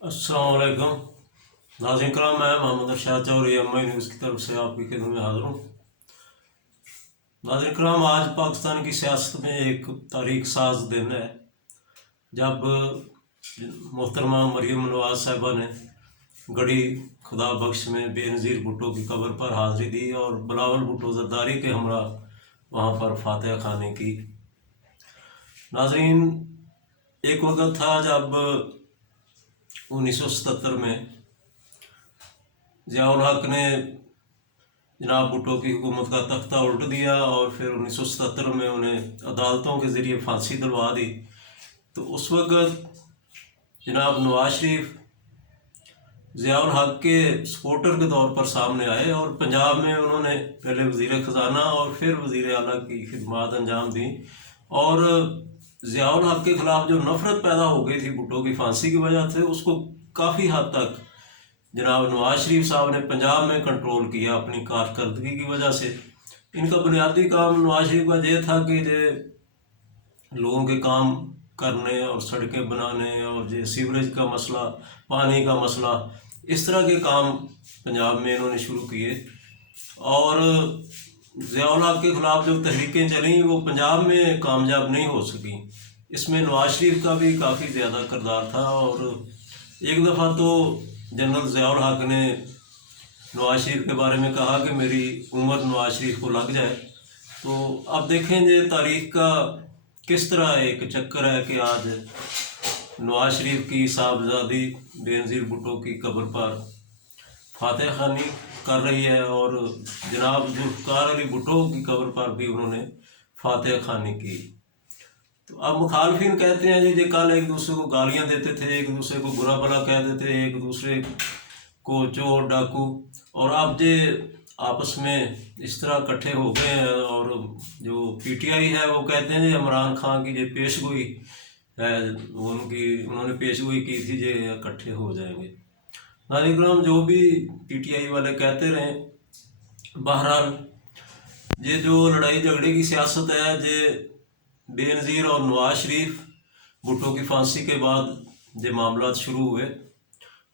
अस्सलाम वालेकुम नाज़रीन कराम, मैं मोहम्मद अरशद चौधरी एम.आई न्यूज़ की तरफ से आपकी खिदमत में हाज़िर हूँ। नाज़रीन कराम, आज पाकिस्तान की सियासत में एक तारीख साज दिन है जब मोहतरमा मरीम नवाज साहिबा ने गढ़ी खुदा बख्श में बेनज़ीर भुट्टो की कब्र पर हाज़िरी दी और बिलावल भुट्टो ज़रदारी के हमरा वहाँ पर फातिहा खानी की। नाज़रीन, एक वक्त था जब 1977 में ज़ियाउल हक ने जनाब भुट्टो की हुकूमत का तख्ता उल्ट दिया और फिर 1977 में उन्हें अदालतों के ज़रिए फांसी दिलवा दी। तो उस वक्त जनाब नवाज शरीफ ज़ियाउल हक के सपोर्टर के तौर पर सामने आए और पंजाब में उन्होंने पहले वज़ीर ख़जाना और फिर वज़ीर आला की खिदमात अंजाम दी। और ज़ियाउल हक के ख़िलाफ़ जो नफ़रत पैदा हो गई थी भुट्टो की फांसी की वजह से, उसको काफ़ी हद तक जनाब नवाज शरीफ साहब ने पंजाब में कंट्रोल किया अपनी कारकर्दगी की वजह से। इनका बुनियादी काम नवाज शरीफ का ये था कि लोगों के काम करने और सड़कें बनाने और ये सीवरेज का मसला, पानी का मसला, इस तरह के काम पंजाब में इन्होंने शुरू किए। और ज़ियाउल हक के ख़िलाफ़ जो तहरीकें चलीं वो पंजाब में कामयाब नहीं हो सकी। इसमें नवाज शरीफ का भी काफ़ी ज़्यादा किरदार था। और एक दफ़ा तो जनरल ज़ियाउल हक ने नवाज शरीफ के बारे में कहा कि मेरी उम्र नवाज शरीफ को लग जाए। तो अब देखें ये तारीख़ का किस तरह एक चक्कर है कि आज नवाज शरीफ की साहबजादी बेनज़ीर भुट्टो की कब्र पर फातिहा खानी कर रही है और जनाब जुल्फ़िकार अली भुट्टो की कब्र पर भी उन्होंने फातिहा खानी की। तो अब मुखालफिन कहते हैं जी कल एक दूसरे को गालियां देते थे, एक दूसरे को बुरा भला कह देते, एक दूसरे को चोर डाकू, और अब जे आपस में इस तरह इकट्ठे हो गए हैं। और जो पीटीआई है वो कहते हैं जी इमरान खान की जो पेशगोई है उन्होंने पेशगोई की थी जे इकट्ठे हो जाएंगे। नाज़रीन, जो भी पीटीआई वाले कहते रहे, बहरहाल ये जो लड़ाई झगड़े की सियासत है जे बेनज़ीर और नवाज शरीफ भुट्टो की फांसी के बाद ये मामला शुरू हुए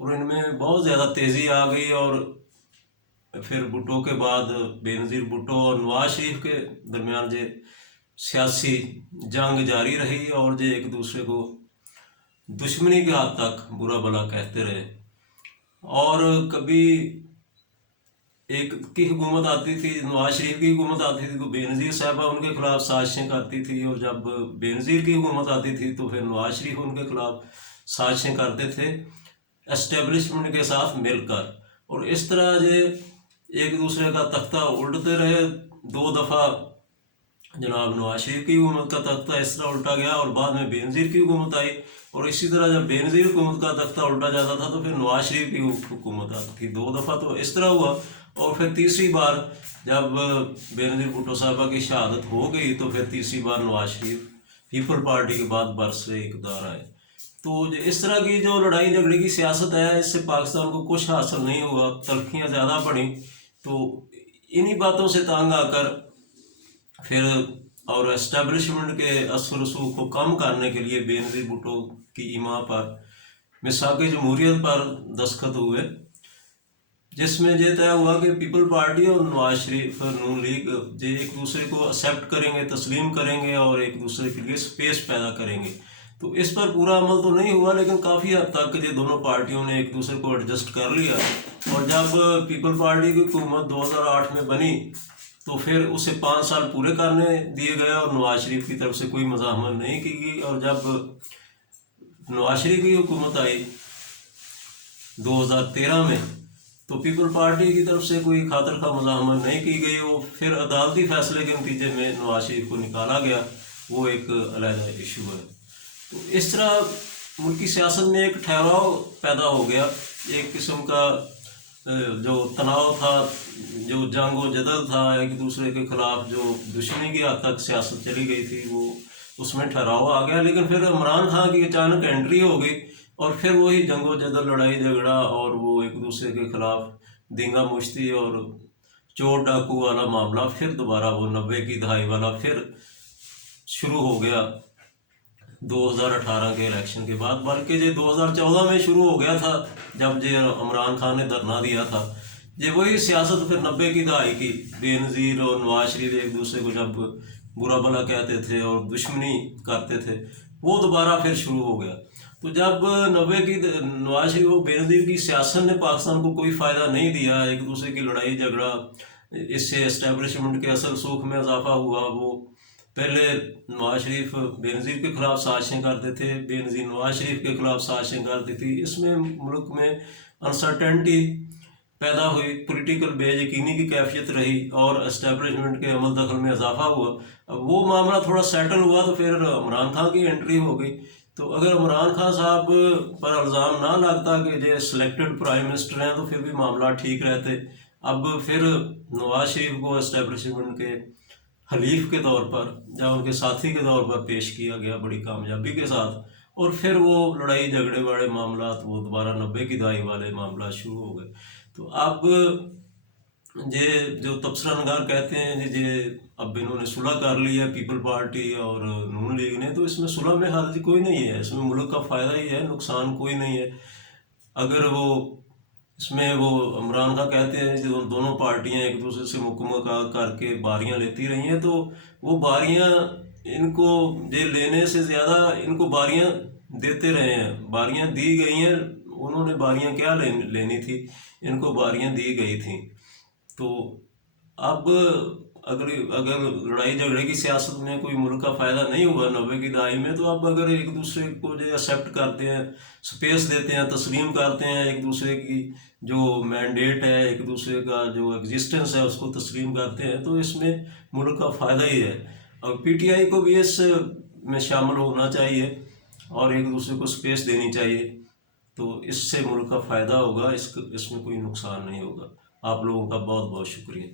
और इनमें बहुत ज़्यादा तेज़ी आ गई। और फिर भुट्टो के बाद बेनज़ीर भुट्टो और नवाज शरीफ के दरमियान ये सियासी जंग जारी रही और ये एक दूसरे को दुश्मनी के हद तक बुरा भला कहते रहे। और कभी एक की हुकूमत आती थी, नवाज शरीफ की हुकूमत आती थी तो बेनज़ीर साहबा उनके खिलाफ साजिशें करती थी, और जब बेनज़ीर की हुकूमत आती थी तो फिर नवाज शरीफ उनके खिलाफ साजिशें करते थे एस्टेब्लिशमेंट के साथ मिलकर। और इस तरह ये एक दूसरे का तख्ता उल्टते रहे। दो दफ़ा जनाब नवाज शरीफ की हुकूमत का तख्ता इस तरह उल्टा गया और बाद में बेनज़ीर की हुकूमत आई। और इसी तरह जब बेनज़ीर हुकूमत का तख्ता उल्टा जाता था तो फिर नवाज शरीफ की हुकूमत आती थी। दो दफ़ा तो इस तरह हुआ। और फिर तीसरी बार जब बेनज़ीर भुट्टो साहबा की शहादत हो गई तो फिर तीसरी बार नवाज शरीफ पीपल पार्टी के बाद बरसरे इक़्तिदार आए। तो इस तरह की जो लड़ाई झगड़े की सियासत है, इससे पाकिस्तान को कुछ हासिल नहीं हुआ, तलखियाँ ज़्यादा पड़ी। तो इन्हीं बातों से तंग आकर फिर और एस्टेब्लिशमेंट के असर रसूख को कम करने के लिए बेनज़ीर भुट्टो की इमा पर मिसाक़ जमहूरियत पर दस्तखत हुए, जिसमें यह तय हुआ कि पीपल पार्टी और नवाज शरीफ नून लीग ये एक दूसरे को एक्सेप्ट करेंगे, तस्लीम करेंगे और एक दूसरे के लिए स्पेस पैदा करेंगे। तो इस पर पूरा अमल तो नहीं हुआ, लेकिन काफ़ी हद तक ये दोनों पार्टियों ने एक दूसरे को एडजस्ट कर लिया। और जब पीपल पार्टी की हुकूमत 2008 में बनी तो फिर उसे 5 साल पूरे करने दिए गए और नवाज शरीफ की तरफ से कोई मज़ाहमत नहीं की गई। और जब नवाज शरीफ की हुकूमत आई 2013 में तो पीपल पार्टी की तरफ से कोई खातर खा मज़ाहमत नहीं की गई। वो फिर अदालती फैसले के नतीजे में नवाज शरीफ को निकाला गया, वो एक अलग इशू है। तो इस तरह मुल्की सियासत में एक ठहराव पैदा हो गया, एक किस्म का जो तनाव था, जो जंग व जदल था, एक दूसरे के खिलाफ जो दुश्मनी की हद तक सियासत चली गई थी, वो उसमें ठहराव आ गया। लेकिन फिर इमरान खान की अचानक एंट्री हो गई और फिर वही जंग व जदल, लड़ाई झगड़ा और वो एक दूसरे के खिलाफ दंगा मुश्ती और चोर डाकू वाला मामला फिर दोबारा वो 90 की दहाई वाला फिर शुरू हो गया। 2018 کے الیکشن کے بعد، بلکہ یہ 2014 میں شروع ہو گیا تھا جب یہ عمران خان نے دھرنا دیا تھا۔ یہ وہی سیاست پھر 90 کی دہائی کی، بے نظیر اور نواز شریف ایک دوسرے کو جب برا بھلا کہتے تھے اور دشمنی کرتے تھے، وہ دوبارہ پھر شروع ہو گیا۔ تو جب 90 کی نواز شریف و بے نظیر کی سیاست نے پاکستان کو کوئی فائدہ نہیں دیا، ایک دوسرے کی لڑائی جھگڑا، اس سے اسٹیبلشمنٹ کے اثر سوکھ میں اضافہ ہوا۔ وہ پہلے نواز شریف بے نظیر کے خلاف سازشیں کرتے تھے، بے نظیر نواز شریف کے خلاف سازشیں کرتی تھی، اس میں ملک میں انسرٹنٹی پیدا ہوئی، پولیٹیکل بے یقینی کی کیفیت رہی اور اسٹیبلشمنٹ کے عمل دخل میں اضافہ ہوا۔ اب وہ معاملہ تھوڑا سیٹل ہوا تو پھر عمران خان کی انٹری ہو گئی۔ تو اگر عمران خان صاحب پر الزام نہ لگتا کہ یہ سلیکٹڈ پرائم منسٹر ہیں تو پھر بھی معاملات ٹھیک رہتے۔ اب پھر نواز شریف کو اسٹیبلشمنٹ کے حلیف کے طور پر یا ان کے ساتھی کے طور پر پیش کیا گیا بڑی کامیابی کے ساتھ، اور پھر وہ لڑائی جھگڑے والے معاملات، وہ دوبارہ 90 کی دہائی والے معاملات شروع ہو گئے۔ تو اب یہ جو تبصرہ نگار کہتے ہیں یہ اب انہوں نے صلح کر لی ہے پیپل پارٹی اور نون لیگ نے، تو اس میں صلح میں حرج کوئی نہیں ہے، اس میں ملک کا فائدہ ہی ہے، نقصان کوئی نہیں ہے۔ اگر وہ اس میں وہ عمران خان کہتے ہیں کہ دونوں پارٹیاں ایک دوسرے سے مکمہ کر کے باریاں لیتی رہی ہیں، تو وہ باریاں ان کو یہ لینے سے زیادہ ان کو باریاں دیتے رہے ہیں، باریاں دی گئی ہیں، انہوں نے باریاں کیا لینی تھی، ان کو باریاں دی گئی تھیں۔ تو اب اگر لڑائی جھگڑے کی سیاست میں کوئی ملک کا فائدہ نہیں ہوا 90 کی دہائی میں، تو اب اگر ایک دوسرے کو جو ایکسیپٹ کرتے ہیں، سپیس دیتے ہیں، تسلیم کرتے ہیں، ایک دوسرے کی جو مینڈیٹ ہے، ایک دوسرے کا جو ایگزسٹنس ہے اس کو تسلیم کرتے ہیں، تو اس میں ملک کا فائدہ ہی ہے۔ اور پی ٹی آئی کو بھی اس میں شامل ہونا چاہیے اور ایک دوسرے کو سپیس دینی چاہیے، تو اس سے ملک کا فائدہ ہوگا، اس میں کوئی نقصان نہیں ہوگا۔ آپ لوگوں کا بہت بہت شکریہ۔